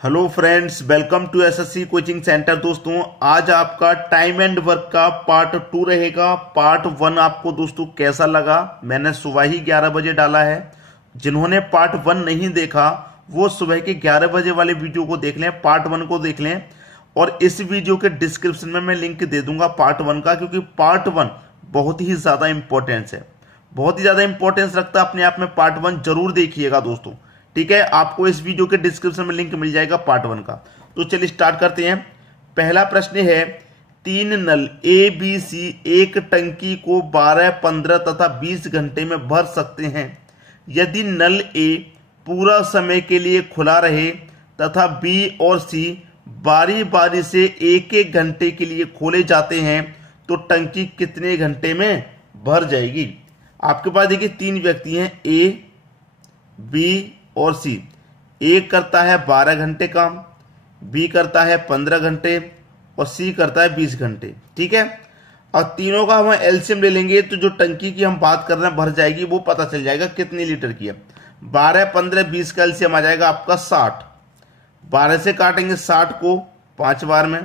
Hello friends, welcome to SSC coaching centre. दोस्तों, आज आपका टाइम एंड वर्क का पार्ट 2 रहेगा। पार्ट 1 आपको दोस्तों कैसा लगा? मैंने सुबह ही 11 बजे डाला है। जिन्होंने पार्ट 1 नहीं देखा वो सुबह के 11 बजे वाले वीडियो को देख लें, पार्ट 1 को देख लें। और इस वीडियो के डिस्क्रिप्शन में मैं लिंक दे दूंगा पार्ट 1 का, क्योंकि पार्ट 1 बहुत ही ज्यादा इंपॉर्टेंस है, बहुत ही ज्यादा इंपॉर्टेंस रखता है अपने आप में। पार्ट 1 जरूर देखिएगा दोस्तों, ठीक है। आपको इस वीडियो के डिस्क्रिप्शन में लिंक मिल जाएगा पार्ट 1 का। तो चलिए स्टार्ट करते हैं। पहला प्रश्न है, 3 नल ए बी सी एक टंकी को 12, 15 तथा 20 घंटे में भर सकते हैं। यदि नल ए पूरा समय के लिए खुला रहे तथा बी और सी बारी बारी से एक एक घंटे के लिए खोले जाते हैं तो टंकी कितने घंटे में भर जाएगी? आपके पास देखिए 3 व्यक्ति हैं, ए, बी और सी। ए करता है 12 घंटे काम, बी करता है 15 घंटे और सी करता है 20 घंटे, ठीक है। और तीनों का हम एलसीएम ले लेंगे तो जो टंकी की हम बात कर रहे हैं भर जाएगी वो पता चल जाएगा कितनी लीटर की है। 12, 15, 20 का एलसीएम आ जाएगा आपका 60। 12 से काटेंगे 60 को 5 बार में,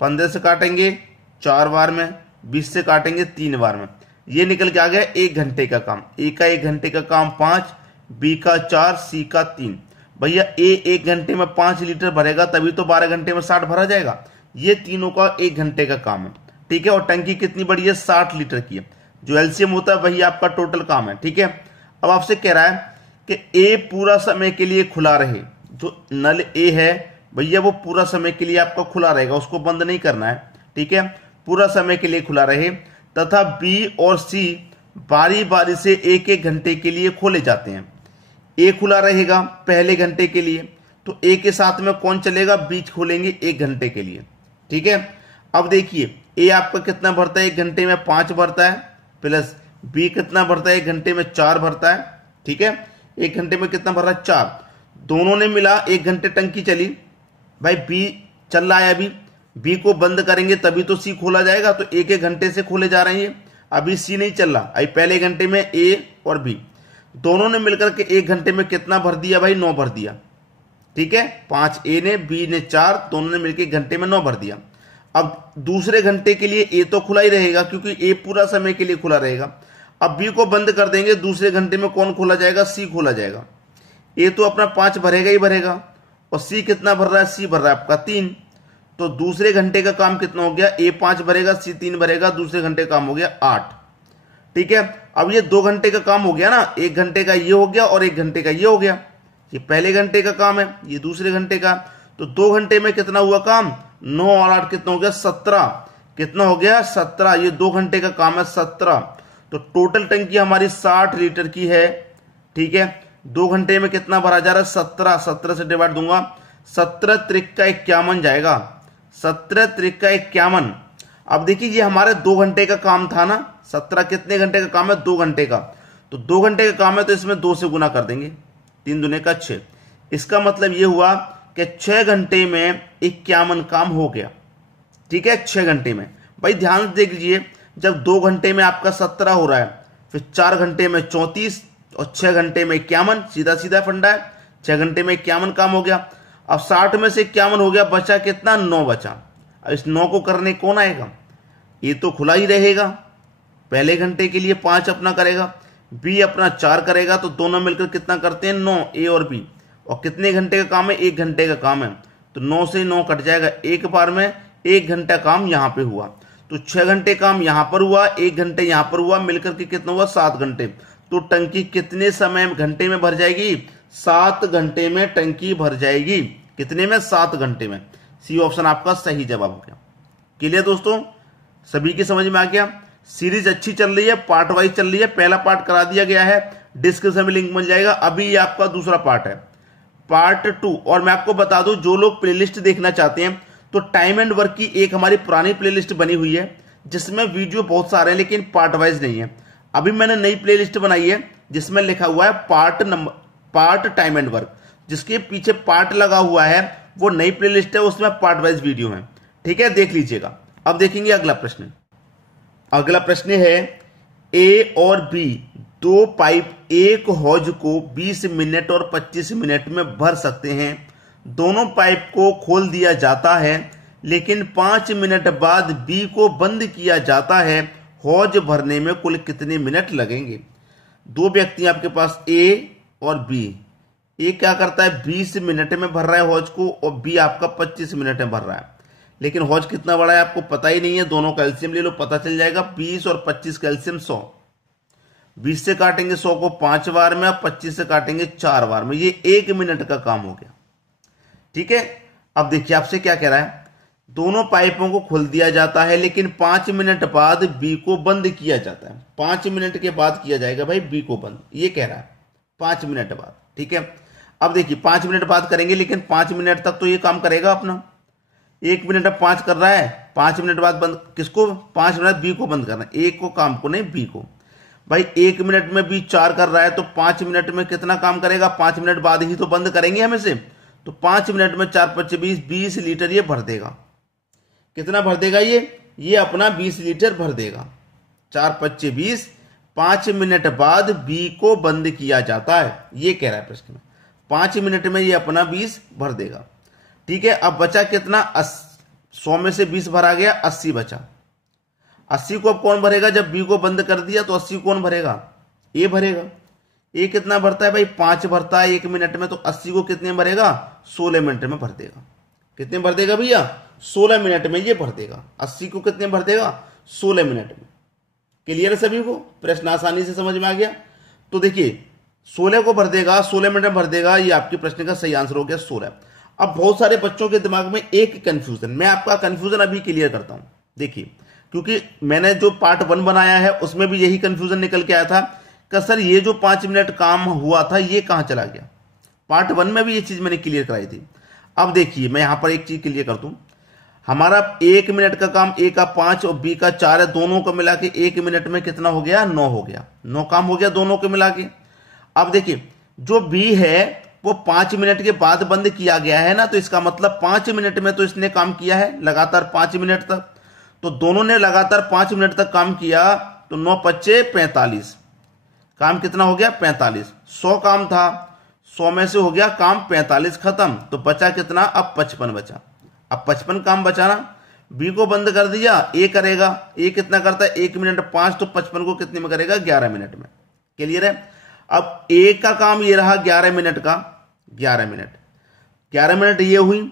15 से काटेंगे 4 बार में, 20 से काटेंगे 3 बार में। ये निकल के आ गया 1 घंटे का काम। ए का 1 घंटे का काम 5, बी का 4, सी का 3। भैया ए 1 घंटे में 5 लीटर भरेगा तभी तो 12 घंटे में 60 भरा जाएगा। ये तीनों का 1 घंटे का काम है, ठीक है। और टंकी कितनी बड़ी है? 60 लीटर की है। जो एलसीएम होता है वही आपका टोटल काम है, ठीक है। अब आपसे कह रहा है कि ए पूरा समय के लिए खुला रहे। जो नल ए है भैया वो पूरा समय के लिए आपका खुला रहेगा, उसको बंद नहीं करना है, ठीक है। पूरा समय के लिए खुला रहे तथा बी और सी बारी बारी से एक एक घंटे के लिए खोले जाते हैं। ए खुला रहेगा पहले घंटे के लिए तो ए के साथ में कौन चलेगा? बीच खोलेंगे 1 घंटे के लिए, ठीक है। अब देखिए ए आपका कितना भरता है? 1 घंटे में 5 भरता है, प्लस बी कितना भरता है? 1 घंटे में 4 भरता है, ठीक है। 1 घंटे में कितना भर रहा है? 4। दोनों ने मिला 1 घंटे टंकी चली। भाई बी चल रहा है, अभी बी को बंद करेंगे तभी तो सी खोला जाएगा, तो 1 घंटे से खोले जा रहे हैं। अभी सी नहीं चल रहा, अभी पहले घंटे में ए और बी दोनों ने मिलकर के 1 घंटे में कितना भर दिया? भाई 9 भर दिया, ठीक है। 5 ए ने, बी ने 4, दोनों ने मिलकर 1 घंटे में 9 भर दिया। अब दूसरे घंटे के लिए ए तो खुला ही रहेगा क्योंकि ए पूरा समय के लिए खुला रहेगा। अब बी को बंद कर देंगे, दूसरे घंटे में कौन खोला जाएगा? सी खोला जाएगा। ए तो अपना 5 भरेगा ही भरेगा और सी कितना भर रहा है? सी भर रहा है आपका 3। तो दूसरे घंटे का काम कितना हो गया? ए 5 भरेगा, सी 3 भरेगा, दूसरे घंटे का काम हो गया 8, ठीक है। अब ये 2 घंटे का काम हो गया ना, 1 घंटे का ये हो गया और 1 घंटे का ये हो गया। ये पहले घंटे का काम है, ये दूसरे घंटे का। तो 2 घंटे में कितना हुआ काम? 9 और 8 कितना हो गया? 17। कितना हो गया? 17। ये 2 घंटे का काम है 17। तो टोटल टंकी हमारी 60 लीटर की है, ठीक है। 2 घंटे में कितना भरा जा रहा है? 17। 17 से डिवाइड दूंगा, 17 त्रिक का 51 जाएगा। 17 त्रिक का 51। अब देखिए ये हमारे 2 घंटे का काम था ना। 17 कितने घंटे का काम है? 2 घंटे का। तो 2 घंटे का काम है तो इसमें 2 से गुना कर देंगे, 3 दूने का 6। इसका मतलब ये हुआ कि 6 घंटे में 51 काम हो गया, ठीक है। 6 घंटे में भाई ध्यान से देख लीजिए, जब 2 घंटे में आपका 17 हो रहा है, फिर 4 घंटे में 34 और 6 घंटे में 51, सीधा सीधा फंडा है। 6 घंटे में 51 काम हो गया। अब 60 में से 51 हो गया, बचा कितना? 9 बचा। अब इस 9 को करने कौन आएगा? ये तो खुला ही रहेगा। पहले घंटे के लिए 5 अपना करेगा, बी अपना 4 करेगा, तो दोनों मिलकर कितना करते हैं? 9, ए और बी। और कितने घंटे का काम है? 1 घंटे का काम है, तो 9 से 9 कट जाएगा एक बार में। 1 घंटा काम यहां पे हुआ, तो 6 घंटे काम यहां पर हुआ, 1 घंटे यहां पर हुआ, मिलकर के कितना हुआ? 7 घंटे। तो टंकी कितने समय घंटे में भर जाएगी? 7 घंटे में टंकी भर जाएगी। कितने में? 7 घंटे में। सी ऑप्शन आपका सही जवाब हो गया। क्लियर दोस्तों? सभी की समझ में आ गया? सीरीज अच्छी चल रही है, पार्ट वाइज चल रही है। पहला पार्ट करा दिया गया है, डिस्क्रिप्शन में लिंक मिल जाएगा। अभी ये आपका दूसरा पार्ट है, पार्ट 2। और मैं आपको बता दूं, जो लोग प्लेलिस्ट देखना चाहते हैं तो टाइम एंड वर्क की एक हमारी पुरानी प्लेलिस्ट बनी हुई है जिसमें वीडियो बहुत सारे हैं लेकिन पार्ट वाइज नहीं है। अभी मैंने नई प्लेलिस्ट बनाई है जिसमें लिखा हुआ है पार्ट टाइम एंड वर्क, जिसके पीछे पार्ट लगा हुआ है वो नई प्लेलिस्ट है, उसमें पार्ट वाइज वीडियो है, ठीक है, देख लीजिएगा। अब देखेंगे अगला प्रश्न। अगला प्रश्न है, ए और बी 2 पाइप एक हौज को 20 मिनट और 25 मिनट में भर सकते हैं दोनों पाइप को खोल दिया जाता है लेकिन 5 मिनट बाद बी को बंद किया जाता है, हौज भरने में कुल कितने मिनट लगेंगे? दो व्यक्ति आपके पास ए और बी। ए क्या करता है 20 मिनट में भर रहा है हौज को और बी आपका 25 मिनट में भर रहा है, लेकिन हौज कितना बड़ा है आपको पता ही नहीं है। दोनों का एलसीएम ले लो, पता चल जाएगा। 20 और 25 का एलसीएम 100। 20 से काटेंगे 100 को 5 बार में, 25 से काटेंगे 4 बार में। ये 1 मिनट का काम हो गया। ठीक है, अब देखिए आपसे क्या कह रहा है, दोनों पाइपों को खोल दिया जाता है लेकिन 5 मिनट बाद बी को बंद किया जाता है। 5 मिनट के बाद किया जाएगा भाई बी को बंद, ये कह रहा है 5 मिनट बाद। ठीक है, अब देखिए 5 मिनट बाद करेंगे लेकिन 5 मिनट तक तो ये काम करेगा अपना। 1 मिनट अब 5 कर रहा है, 5 मिनट बाद बंद, किसको? 5 मिनट बी को बंद करना है, एक को काम को नहीं बी को। भाई 1 मिनट में बी 4 कर रहा है तो 5 मिनट में कितना काम करेगा? 5 मिनट बाद ही तो बंद करेंगे हमें से। तो 5 मिनट में 4 5 20, 20 लीटर ये भर देगा। कितना भर देगा ये अपना 20 लीटर भर देगा। 4 5 20, 5 मिनट बाद बी को बंद किया जाता है, ये कह रहा है प्रश्न में। 5 मिनट में ये अपना 20 भर देगा। ठीक है, अब बचा कितना? 100 में से 20 भरा गया, 80 बचा। 80 को अब कौन भरेगा? जब बी को बंद कर दिया तो 80 कौन भरेगा? ए भरेगा। ए कितना भरता है भाई? 5 भरता है 1 मिनट में, तो 80 को कितने में भरेगा? 16 मिनट में भर देगा। कितने भर देगा भैया? 16 मिनट में ये भर देगा। 80 को कितने भर देगा? 16 मिनट में। क्लियर है सभी को? प्रश्न आसानी से समझ में आ गया। तो देखिए 16 को भर देगा, 16 मिनट में भर देगा, ये आपके प्रश्न का सही आंसर हो गया 16। अब बहुत सारे बच्चों के दिमाग में एक कंफ्यूजन, मैं आपका कंफ्यूजन अभी क्लियर करता हूं। देखिए, क्योंकि मैंने जो पार्ट 1 बनाया है उसमें भी यही कंफ्यूजन निकल के आया था कि सर ये जो 5 मिनट काम हुआ था ये कहां चला गया। पार्ट 1 में भी ये चीज मैंने क्लियर कराई थी। अब देखिए मैं यहां पर एक चीज क्लियर कर दूं, हमारा 1 मिनट का काम ए का 5 और बी का 4 है, दोनों को मिला के 1 मिनट में कितना हो गया? 9 हो गया। 9 काम हो गया दोनों को मिला के। अब देखिए जो बी है वो 5 मिनट के बाद बंद किया गया है ना, तो इसका मतलब 5 मिनट में तो इसने काम किया है लगातार 5 मिनट तक। तो दोनों ने लगातार 5 मिनट तक काम किया, तो 9 5 45, काम कितना हो गया? 45। 100 काम था, 100 में से हो गया काम 45 खत्म, तो बचा कितना? अब 55 बचा। अब 55 काम बचा ना, बी को बंद कर दिया, ए करेगा। ए कितना करता है? 1 मिनट 5, तो 55 को कितने में करेगा? 11 मिनट में। क्लियर है? अब ए का काम ये रहा 11 मिनट का, 11 मिनट, 11 मिनट ये हुई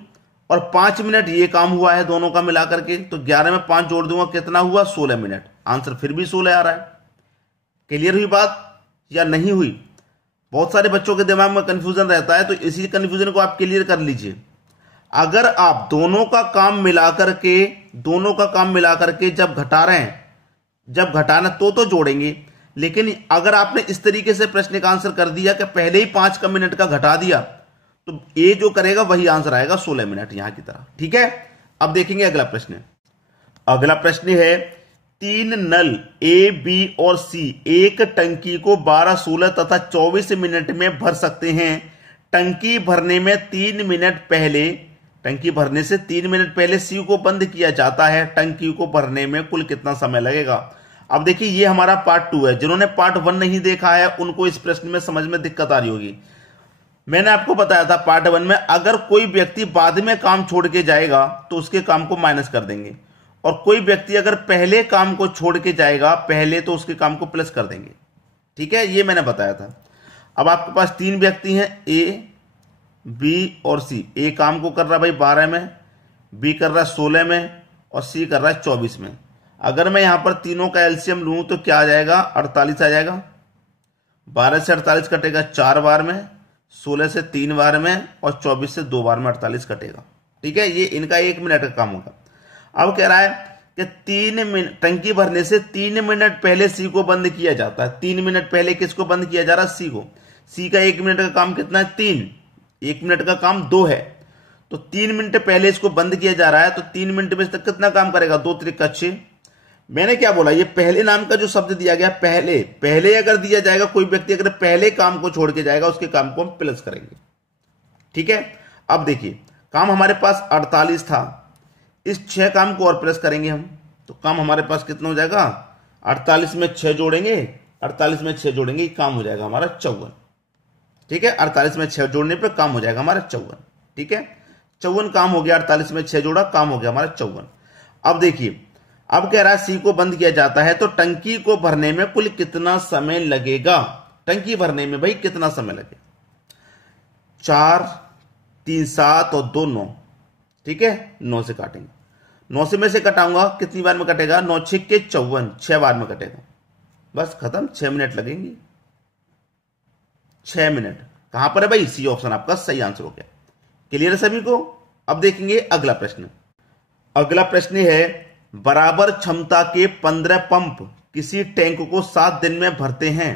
और 5 मिनट ये काम हुआ है दोनों का मिला करके, तो 11 में 5 जोड़ दूंगा, कितना हुआ? 16 मिनट। आंसर फिर भी 16 आ रहा है। क्लियर हुई बात या नहीं हुई? बहुत सारे बच्चों के दिमाग में कंफ्यूजन रहता है, तो इसी कंफ्यूजन को आप क्लियर कर लीजिए। अगर आप दोनों का काम मिलाकर के जब घटा रहे हैं, जब घटाना तो जोड़ेंगे, लेकिन अगर आपने इस तरीके से प्रश्न का आंसर कर दिया कि पहले ही 5 का मिनट का घटा दिया, तो ए जो करेगा वही आंसर आएगा 16 मिनट यहां की तरह। ठीक है, अब देखेंगे अगला प्रश्न। अगला प्रश्न है 3 नल ए, बी और सी एक टंकी को 12, 16 तथा 24 मिनट में भर सकते हैं। टंकी भरने में 3 मिनट पहले, टंकी भरने से 3 मिनट पहले सी को बंद किया जाता है। टंकी को भरने में कुल कितना समय लगेगा? अब देखिए ये हमारा पार्ट 2 है। जिन्होंने पार्ट 1 नहीं देखा है उनको इस प्रश्न में समझ में दिक्कत आ रही होगी। मैंने आपको बताया था पार्ट 1 में अगर कोई व्यक्ति बाद में काम छोड़ के जाएगा तो उसके काम को माइनस कर देंगे, और कोई व्यक्ति अगर पहले काम को छोड़ के जाएगा पहले, तो उसके काम को प्लस कर देंगे। ठीक है, ये मैंने बताया था। अब आपके पास 3 व्यक्ति हैं, ए, बी और सी। ए काम को कर रहा है भाई 12 में, बी कर रहा है 16 में और सी कर रहा है 24 में। अगर मैं यहां पर तीनों का एलसीएम लूं तो क्या आ जाएगा? 48 आ जाएगा। 12 से 48 कटेगा 4 बार में, 16 से 3 बार में और 24 से 2 बार में 48 कटेगा। ठीक है, ये इनका 1 मिनट का काम होगा। अब कह रहा है कि 3 मिनट, टंकी भरने से 3 मिनट पहले सी को बंद किया जाता है। 3 मिनट पहले किसको बंद किया जा रहा है? सी को। सी का 1 मिनट का काम कितना है? 3। 1 मिनट का काम 2 है, तो 3 मिनट पहले इसको बंद किया जा रहा है, तो 3 मिनट में तक कितना काम करेगा? 2 त्रिक 6। मैंने क्या बोला? ये पहले नाम का जो शब्द दिया गया, पहले अगर दिया जाएगा, कोई व्यक्ति अगर पहले काम को छोड़ के जाएगा उसके काम को हम प्लस करेंगे। ठीक है, अब देखिए काम हमारे पास 48 था, इस 6 काम को और प्लस करेंगे हम, तो काम हमारे पास कितना हो जाएगा? 48 में 6 जोड़ेंगे, 48 में 6 जोड़ेंगे, काम हो जाएगा हमारा 54। ठीक है, 48 में 6 जोड़ने पर काम हो जाएगा हमारा 54। ठीक है, 54 काम हो गया, 48 में 6 जोड़ा, काम हो गया हमारा 54। अब देखिए, अब कह रहा है सी को बंद किया जाता है तो टंकी को भरने में कुल कितना समय लगेगा। टंकी भरने में भाई कितना समय लगेगा, 4, 3 7 और 2 9, ठीक है, 9 से काटेंगे, 9 से में से कटाऊंगा, कितनी बार में कटेगा, 9 6 के 54, 6 बार में कटेगा, बस खत्म, 6 मिनट लगेंगे, 6 मिनट। कहां पर है भाई, सी ऑप्शन आपका सही आंसर हो गया। क्लियर है सभी को। अब देखेंगे अगला प्रश्न। अगला प्रश्न है, बराबर क्षमता के 15 पंप किसी टैंक को 7 दिन में भरते हैं।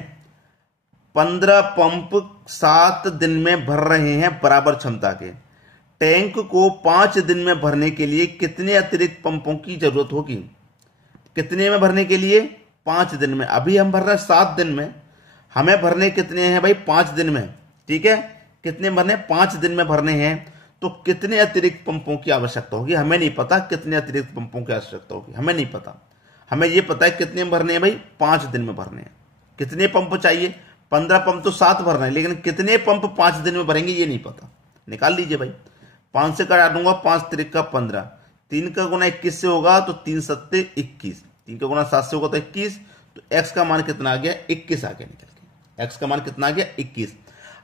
15 पंप 7 दिन में भर रहे हैं बराबर क्षमता के। टैंक को 5 दिन में भरने के लिए कितने अतिरिक्त पंपों की जरूरत होगी। कितने में भरने के लिए, 5 दिन में। अभी हम भर रहे हैं 7 दिन में, हमें भरने कितने हैं भाई, 5 दिन में, ठीक है। कितने भरने, 5 दिन में भरने हैं, तो कितने अतिरिक्त पंपों की आवश्यकता होगी, हमें नहीं पता। कितने अतिरिक्त पंपों की आवश्यकता होगी हमें नहीं पता, हमें यह पता है कितने में भरने हैं भाई, 5 दिन में भरने हैं। कितने पंप चाहिए, 15 पंप तो 7 भरना है, लेकिन कितने पंप 5 दिन में भरेंगे ये नहीं पता। निकाल लीजिए भाई, 5 से काट दूंगा, 5 त्रिक का 15, 3 का गुना 21 से होगा तो 3 सत्ते 21, 3 का गुना 7 से होगा तो 21, तो x का मान कितना आ गया, 21 आ गया निकल के। x का मान कितना आ गया, 21।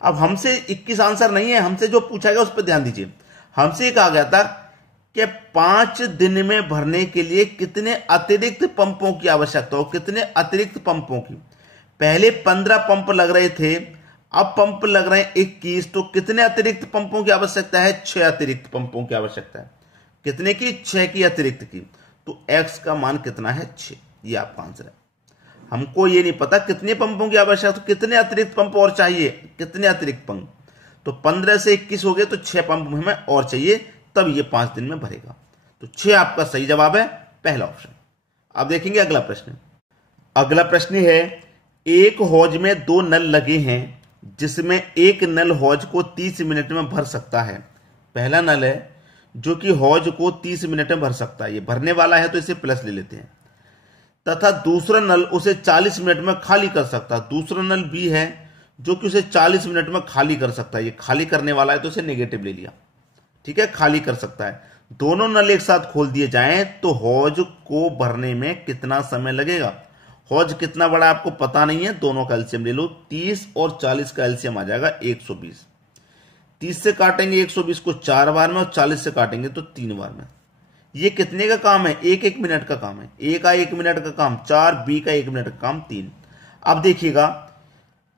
अब हमसे 21 आंसर नहीं है, हमसे जो पूछा गया उस पर ध्यान दीजिए। हमसे कहा गया था कि 5 दिन में भरने के लिए कितने अतिरिक्त पंपों की आवश्यकता हो, कितने अतिरिक्त पंपों की। पहले 15 पंप लग रहे थे, अब पंप लग रहे हैं 21, तो कितने अतिरिक्त पंपों की आवश्यकता है, 6 अतिरिक्त पंपों की आवश्यकता है। कितने की, 6 की अतिरिक्त की। तो x का मान कितना है, 6। ये आपका आंसर है। हमको ये नहीं पता कितने पंपों की आवश्यकता, तो कितने अतिरिक्त पंप और चाहिए, कितने अतिरिक्त पंप। तो 15 से 21 हो गए तो 6 पंप हमें और चाहिए, तब ये 5 दिन में भरेगा। तो 6 आपका सही जवाब है, पहला ऑप्शन। अब देखेंगे अगला प्रश्न। अगला प्रश्न है, एक हौज में 2 नल लगे हैं जिसमें एक नल हौज को 30 मिनट में भर सकता है। पहला नल है जो कि हौज को 30 मिनट में भर सकता है, ये भरने वाला है तो इसे प्लस ले लेते हैं। तथा दूसरा नल उसे 40 मिनट में खाली कर सकता है। दूसरा नल बी है जो कि उसे 40 मिनट में खाली कर सकता है, ये खाली करने वाला है तो इसे नेगेटिव ले लिया, ठीक है, खाली कर सकता है। दोनों नल एक साथ खोल दिए जाएं तो हौज को भरने में कितना समय लगेगा। हौज कितना बड़ा आपको पता नहीं है, दोनों का एलसीएम ले लो, 30 और 40 का एलसीएम आ जाएगा 120। 30 से काटेंगे 120 को 4 बार में और 40 से काटेंगे तो 3 बार में। ये कितने का काम है, 1 मिनट का काम है। ए का 1 मिनट का काम 4, बी का 1 मिनट का काम 3। अब देखिएगा,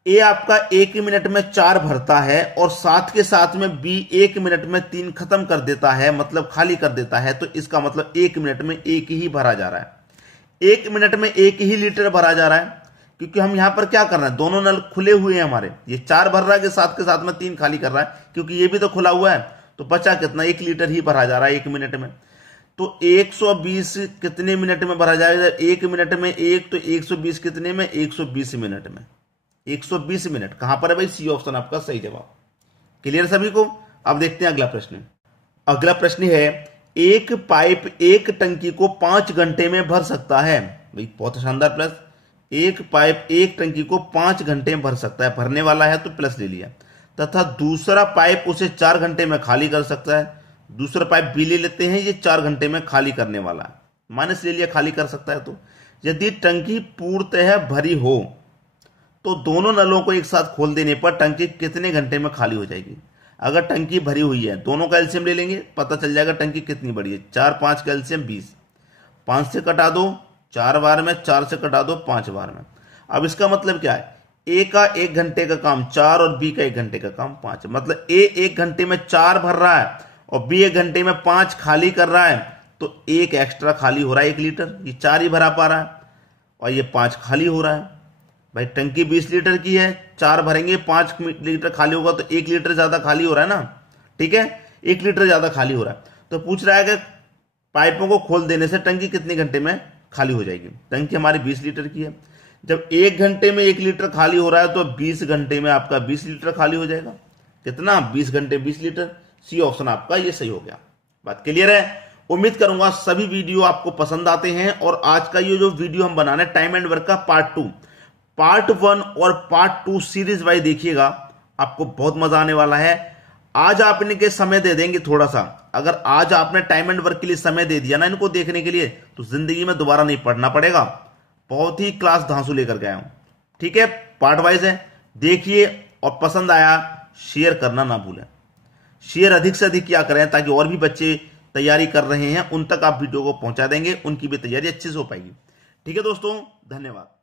ए आपका 1 मिनट में 4 भरता है और साथ के साथ में बी 1 मिनट में 3 खत्म कर देता है, मतलब खाली कर देता है। तो इसका मतलब 1 मिनट में 1 ही भरा जा रहा है, 1 मिनट में 1 ही लीटर भरा जा रहा है। क्योंकि हम यहां पर क्या कर रहे हैं, दोनों नल खुले हुए हैं हमारे, ये 4 भर रहा है, के साथ में 3 खाली कर रहा है, क्योंकि ये भी तो खुला हुआ है। तो बचा कितना, 1 लीटर ही भरा जा रहा है 1 मिनट में। तो 120 कितने मिनट में भरा जाएगा, 1 मिनट में 1, तो 120 कितने में, 120 मिनट में। 120 मिनट कहां पर है भाई, सी ऑप्शन आपका सही जवाब। क्लियर सभी को। अब देखते हैं अगला प्रश्न। अगला प्रश्न है, एक पाइप एक टंकी को 5 घंटे में भर सकता है। भाई बहुत शानदार प्लस। एक पाइप एक टंकी को 5 घंटे में भर सकता है, भरने वाला है तो प्लस ले लिया। तथा दूसरा पाइप उसे 4 घंटे में खाली कर सकता है। दूसरा पाइप बी ले लेते हैं, ये 4 घंटे में खाली करने वाला है, माइनस ले लिया, खाली कर सकता है। तो यदि टंकी पूर्णतः भरी हो तो दोनों नलों को एक साथ खोल देने पर टंकी कितने घंटे में खाली हो जाएगी। अगर टंकी भरी हुई है, दोनों का एलसीएम ले लेंगे, पता चल जाएगा टंकी कितनी बड़ी है। 4 5 का एलसीएम 20, 5 से कटा दो 4 बार में, 4 से कटा दो 5 बार में। अब इसका मतलब क्या है, ए का 1 घंटे का काम 4 और बी का 1 घंटे का काम 5, मतलब ए 1 घंटे में 4 भर रहा है और बी 1 घंटे में 5 खाली कर रहा है। तो 1 एक्स्ट्रा खाली हो रहा है 1 लीटर, ये 4 ही भरा पा रहा है और ये 5 खाली हो रहा है। भाई टंकी 20 लीटर की है, 4 भरेंगे 5 लीटर खाली होगा, तो 1 लीटर ज्यादा खाली हो रहा है ना, ठीक है, 1 लीटर ज्यादा खाली हो रहा है। तो पूछ रहा है कि पाइपों को खोल देने से टंकी कितने घंटे में खाली हो जाएगी। टंकी हमारी 20 लीटर की है, जब 1 घंटे में 1 लीटर खाली हो रहा है तो 20 घंटे में आपका 20 लीटर खाली हो जाएगा। कितना, 20 घंटे 20 लीटर। सी ऑप्शन आपका ये सही हो गया। बात क्लियर है। उम्मीद करूंगा सभी वीडियो आपको पसंद आते हैं। और आज का ये जो वीडियो हम बना रहे हैं टाइम एंड वर्क का पार्ट 1 और पार्ट 2 सीरीज वाइज देखिएगा, आपको बहुत मजा आने वाला है। आज आप इनके समय दे देंगे थोड़ा सा, अगर आज आपने टाइम एंड वर्क के लिए समय दे दिया ना इनको देखने के लिए, तो जिंदगी में दोबारा नहीं पढ़ना पड़ेगा। बहुत ही क्लास धांसू लेकर गया हूं, ठीक है, पार्ट वाइज है, देखिए और पसंद आया शेयर करना ना भूलें। शेयर अधिक से अधिक क्या करें ताकि और भी बच्चे तैयारी कर रहे हैं उन तक आप वीडियो को पहुंचा देंगे, उनकी भी तैयारी अच्छे से हो पाएगी। ठीक है दोस्तों, धन्यवाद।